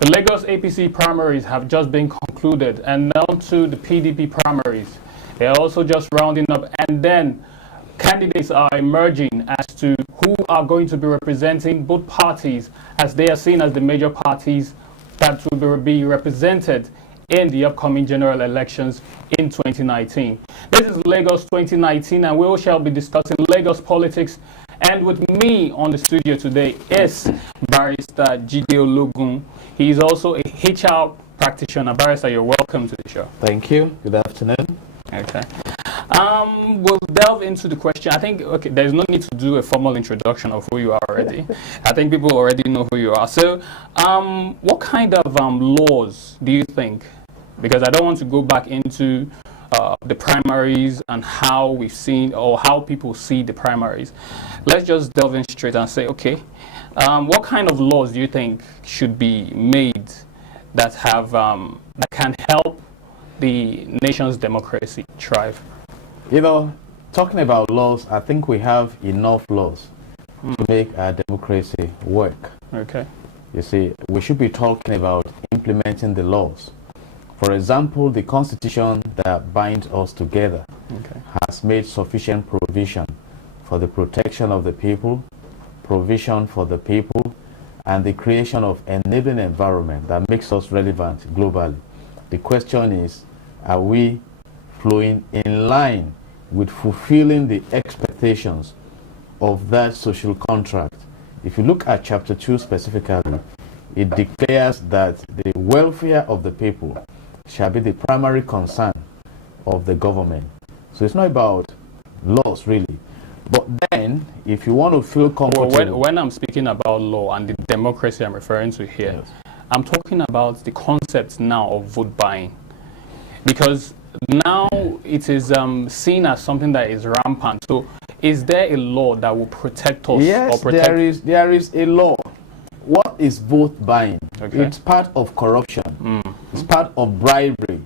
The Lagos APC primaries have just been concluded, and now to the PDP primaries. They are also just rounding up, and then candidates are emerging as to who are going to be representing both parties, as they are seen as the major parties that will be represented in the upcoming general elections in 2019. This is Lagos 2019, and we shall be discussing Lagos politics. And with me on the studio today is Barrister Jide Ologun. He is also a HR practitioner. Barrister, you're welcome to the show. Thank you. Good afternoon. Okay. We'll delve into the question. I think, okay, there's no need to do a formal introduction of who you are already. I think people already know who you are. So, what kind of laws do you think? Because I don't want to go back into the primaries and how we've seen or how people see the primaries. Let's just delve in straight and say, okay, what kind of laws do you think should be made that have that can help the nation's democracy thrive? You know, talking about laws, I think we have enough laws to make our democracy work. Okay. You see, we should be talking about implementing the laws. For example, the Constitution that binds us together has made sufficient provision for the protection of the people, provision for the people, and the creation of enabling environment that makes us relevant globally. The question is, are we flowing in line with fulfilling the expectations of that social contract? If you look at Chapter 2 specifically, it declares that the welfare of the people shall be the primary concern of the government. So it's not about laws really. But then, if you want to feel comfortable... Well, when I'm speaking about law and the democracy I'm referring to here, yes, I'm talking about the concept now of vote buying. Because now it is seen as something that is rampant. So is there a law that will protect us? Yes, or protect there is a law. What is vote buying? Okay. It's part of corruption. It's part of bribery.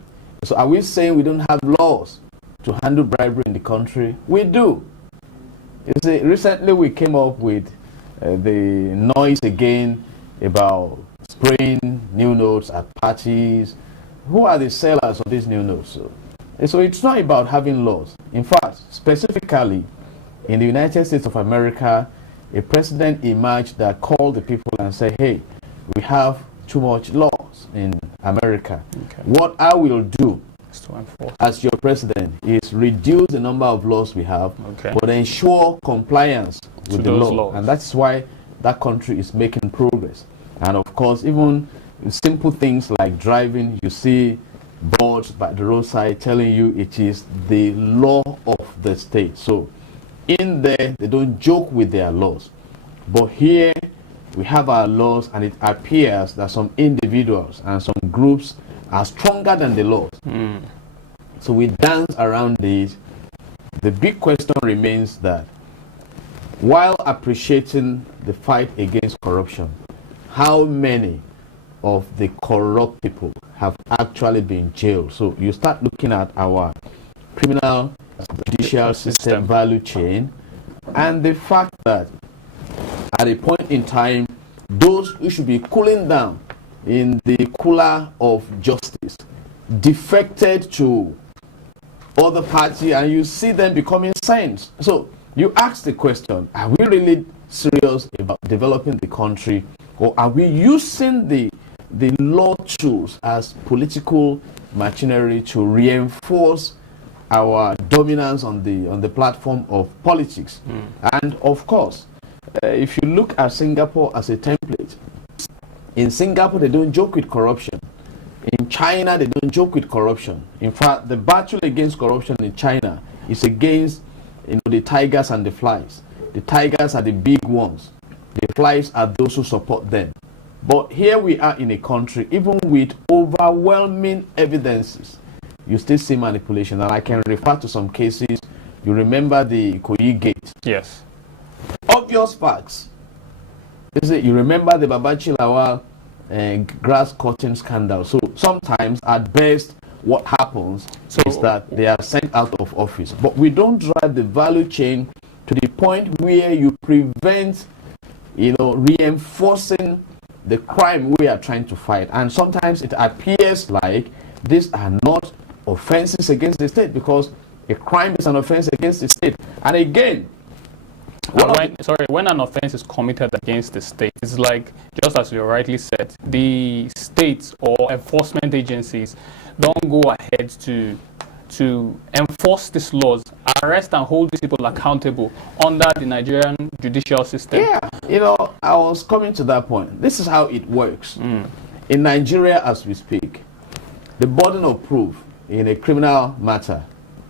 So are we saying we don't have laws to handle bribery in the country? We do. You see, recently we came up with the noise again about spraying new notes at parties. Who are the sellers of these new notes? So it's not about having laws. In fact, specifically in the United States of America, a president emerged that called the people and said, hey, we have too much laws in America. Okay. What I will do as your president is reduce the number of laws we have, but ensure compliance with the law. Laws. And that's why that country is making progress. And of course, even simple things like driving, you see boards by the roadside telling you it is the law of the state. So in there, they don't joke with their laws. But here, we have our laws, and it appears that some individuals and some groups are stronger than the laws. So we dance around these. The big question remains that while appreciating the fight against corruption, how many of the corrupt people have actually been jailed? So you start looking at our criminal judicial system value chain, and the fact that at a point in time, those who should be cooling down in the cooler of justice defected to other party, and you see them becoming saints. So you ask the question, are we really serious about developing the country, or are we using the law tools as political machinery to reinforce our dominance on the platform of politics? And of course, if you look at Singapore as a template, in Singapore they don't joke with corruption. In China they don't joke with corruption. In fact, the battle against corruption in China is against the tigers and the flies. The tigers are the big ones. The flies are those who support them. But here we are in a country, even with overwhelming evidences, you still see manipulation. And I can refer to some cases. You remember the Ikoyi Gate? Yes. Obvious facts. You remember the Babachi Lawal grass cutting scandal. So sometimes, at best, what happens is that they are sent out of office. But we don't drive the value chain to the point where you prevent, reinforcing the crime we are trying to fight. And sometimes it appears like these are not offenses against the state, because a crime is an offense against the state. And again, when an offense is committed against the state, it's like, just as you rightly said, the states or enforcement agencies don't go ahead to enforce these laws, arrest and hold these people accountable under the Nigerian judicial system. Yeah, you know, I was coming to that point. This is how it works. In Nigeria, as we speak, the burden of proof in a criminal matter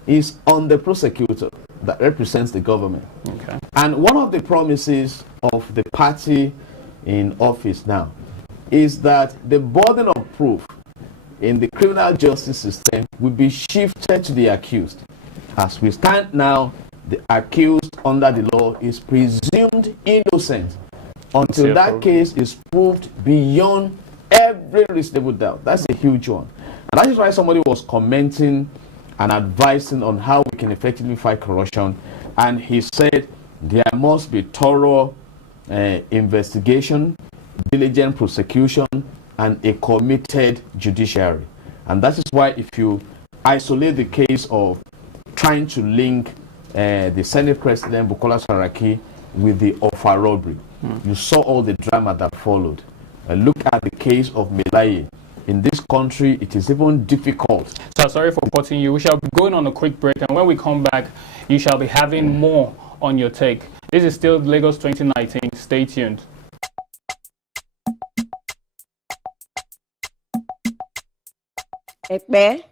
is on the prosecutor that represents the government. Okay. And one of the promises of the party in office now is that the burden of proof in the criminal justice system will be shifted to the accused. As we stand now, the accused under the law is presumed innocent until that case is proved beyond every reasonable doubt. That's a huge one. And that is why somebody was commenting and advising on how we can effectively fight corruption. And he said there must be thorough investigation, diligent prosecution, and a committed judiciary. And that is why if you isolate the case of trying to link the Senate President Bukola Saraki with the Offa robbery, you saw all the drama that followed. Look at the case of Melaye. In this country, it is even difficult. So sorry for cutting you. We shall be going on a quick break, and when we come back, you shall be having more on your take. This is still Lagos 2019. Stay tuned. Ekpe,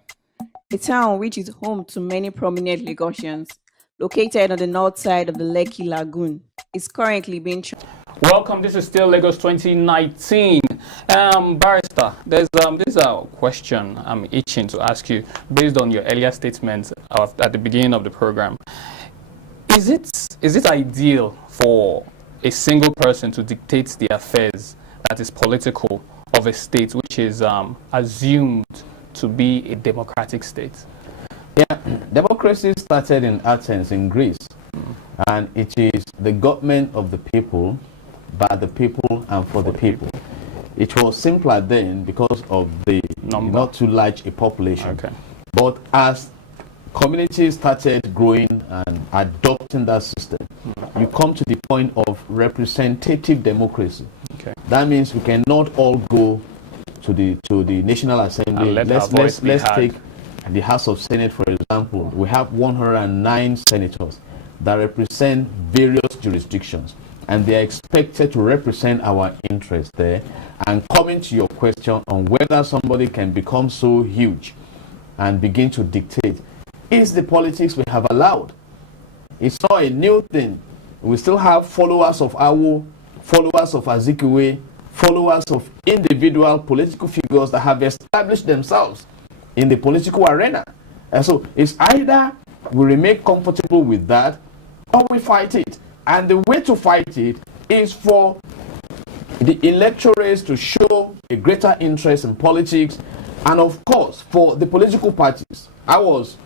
a town which is home to many prominent Lagosians, located on the north side of the Lekki Lagoon, is currently being... Welcome, this is still Lagos 2019. Barrister, there's a question I'm itching to ask you based on your earlier statements at the beginning of the program. Is it ideal for a single person to dictate the affairs that is political of a state which is assumed to be a democratic state? Yeah, democracy started in Athens in Greece, and it is the government of the people, by the people and for the people. It was simpler then because of the not too large a population. Okay. But as communities started growing and adopting that system, you come to the point of representative democracy. Okay. That means we cannot all go to the National Assembly. Let's take the House of Senate, for example. We have 109 senators that represent various jurisdictions, and they are expected to represent our interests there. And coming to your question on whether somebody can become so huge and begin to dictate, is the politics we have allowed. It's not a new thing. We still have followers of Awo, followers of Azikiwe, followers of individual political figures that have established themselves in the political arena. And so it's either we remain comfortable with that or we fight it. And the way to fight it is for the electorates to show a greater interest in politics, and of course for the political parties. I was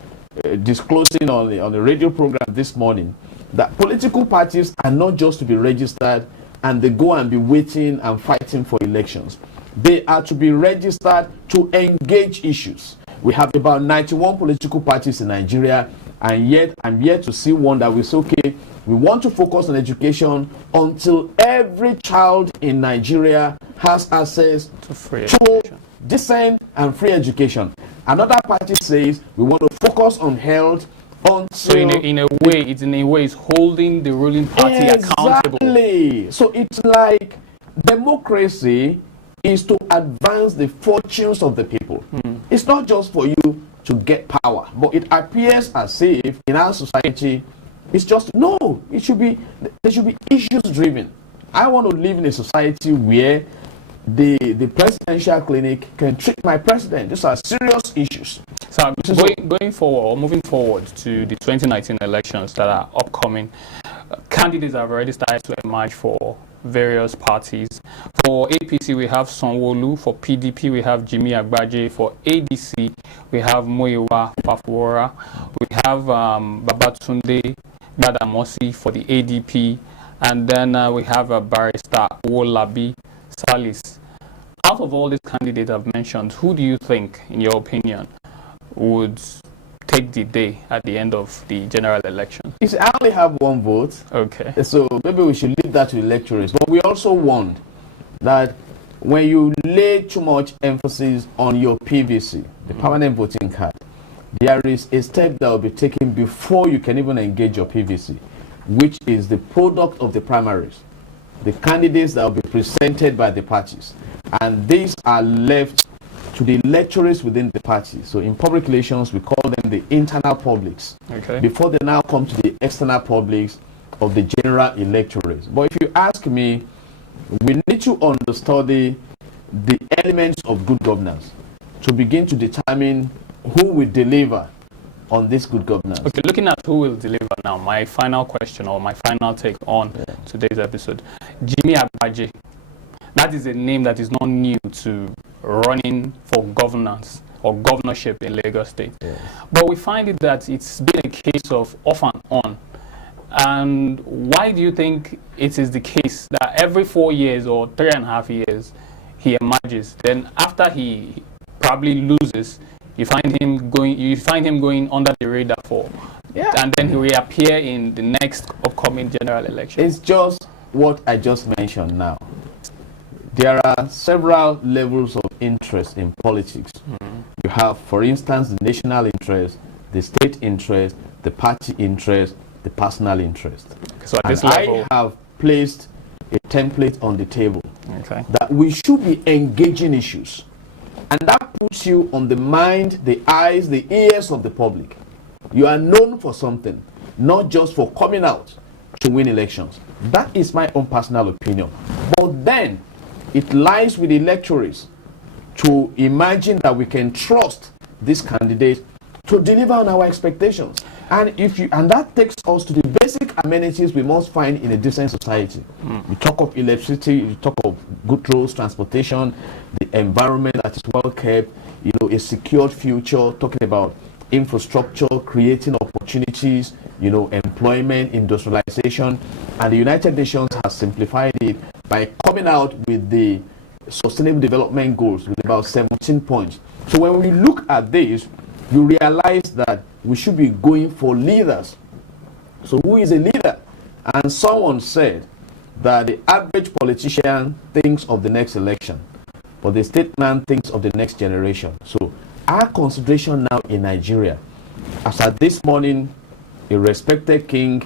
disclosing on the radio program this morning that political parties are not just to be registered and they go and be waiting and fighting for elections. They are to be registered to engage issues. We have about 91 political parties in Nigeria, and yet I'm yet to see one that will say, okay, we want to focus on education until every child in Nigeria has access to decent and free education. Another party says we want to focus on health until... So in a way, it's holding the ruling party accountable. Exactly. So it's like democracy is to advance the fortunes of the people. It's not just for you to get power, but it appears as if in our society it's just no. There should be issues driven. I want to live in a society where the presidential clinic can treat my president. These are serious issues. So going forward, or moving forward to the 2019 elections that are upcoming, candidates have already started to emerge for various parties. For APC, we have Sanwo-Olu. For PDP, we have Jimmy Agbaje. For ADC, we have Muyiwa Fafuora. We have Babatunde Gbadamosi for the ADP. And then we have Barrister Owolabi Salis out of all these candidates I've mentioned, who do you think, in your opinion, would take the day at the end of the general election? You see, I only have one vote. Okay. So maybe we should leave that to the electorates. But we also warned that when you lay too much emphasis on your PVC, the permanent voting card, there is a step that will be taken before you can even engage your PVC, which is the product of the primaries, the candidates that will be presented by the parties. And these are left to the electorates within the party. So in public relations, we call them the internal publics. Okay. Before they now come to the external publics of the general electorates. But if you ask me, we need to understudy the elements of good governance to begin to determine who will deliver on this good governance. Okay, looking at who will deliver now, my final question or my final take on today's episode. Jimmy Agbaje. That is a name that is not new to running for governance or governorship in Lagos State. Yes. But we find it that it's been a case of off and on. And why do you think it is the case that every 4 years or 3.5 years he emerges, then after he probably loses, you find him going under the radar and then he reappear in the next upcoming general election? It's just what I just mentioned now. There are several levels of interest in politics. You have, for instance, the national interest, the state interest, the party interest, the personal interest. So at this And level, I have placed a template on the table okay, that we should be engaging issues. And that puts you on the mind, the eyes, the ears of the public. You are known for something, not just for coming out to win elections. That is my own personal opinion. But then, it lies with the electorates to imagine that we can trust this candidate to deliver on our expectations. And that takes us to the basic amenities we must find in a decent society. You talk of electricity, you talk of good roads, transportation, the environment that is well kept, a secured future, talking about infrastructure, creating opportunities, employment, industrialization. And the United Nations has simplified it by coming out with the Sustainable Development Goals with about 17 points. So when we look at this, you realize that we should be going for leaders. So who is a leader? And someone said that the average politician thinks of the next election, but the statesman thinks of the next generation. So our consideration now in Nigeria, as at this morning, a respected king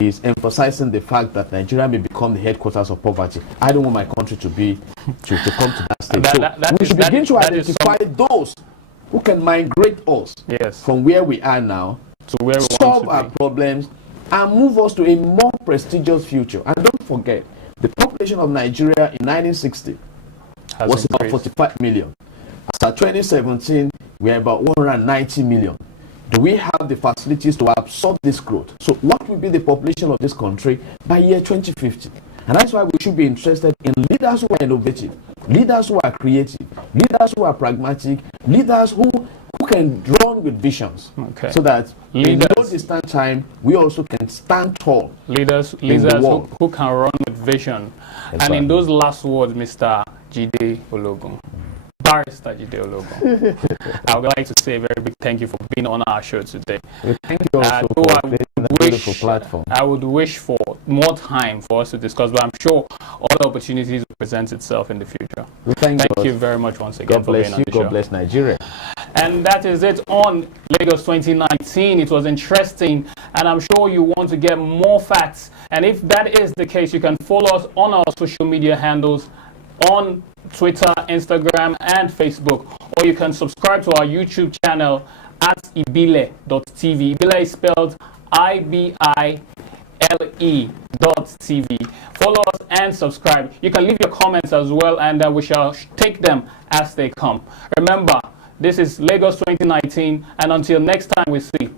is emphasizing the fact that Nigeria may become the headquarters of poverty. I don't want my country to come to that stage. We should begin to identify those who can migrate us from where we are now to where we solve want to our problems and move us to a more prestigious future. And don't forget, the population of Nigeria in 1960 was about 45 million. As at 2017, we are about 190 million. Do we have the facilities to absorb this growth? So what will be the population of this country by year 2050? And that's why we should be interested in leaders who are innovative, leaders who are creative, leaders who are pragmatic, leaders who can run with visions, so that in no distant time we also can stand tall. Leaders who can run with vision. Exactly. And in those last words, Mr. Jide Ologun, Barrister Jide Ologun, I would like to say a very big thank you for being on our show today. Thank you also for the beautiful platform. I would wish for more time for us to discuss, but I'm sure other opportunities will present itself in the future. Thank you very much once again. God bless you. God bless Nigeria. And that is it on Lagos 2019. It was interesting, and I'm sure you want to get more facts. And if that is the case, you can follow us on our social media handles on Twitter, Instagram, and Facebook. Or you can subscribe to our YouTube channel at ibile.tv. Ibile is spelled IBILE.tv. Follow us and subscribe. You can leave your comments as well, and we shall take them as they come. Remember, this is Lagos 2019, and until next time we see.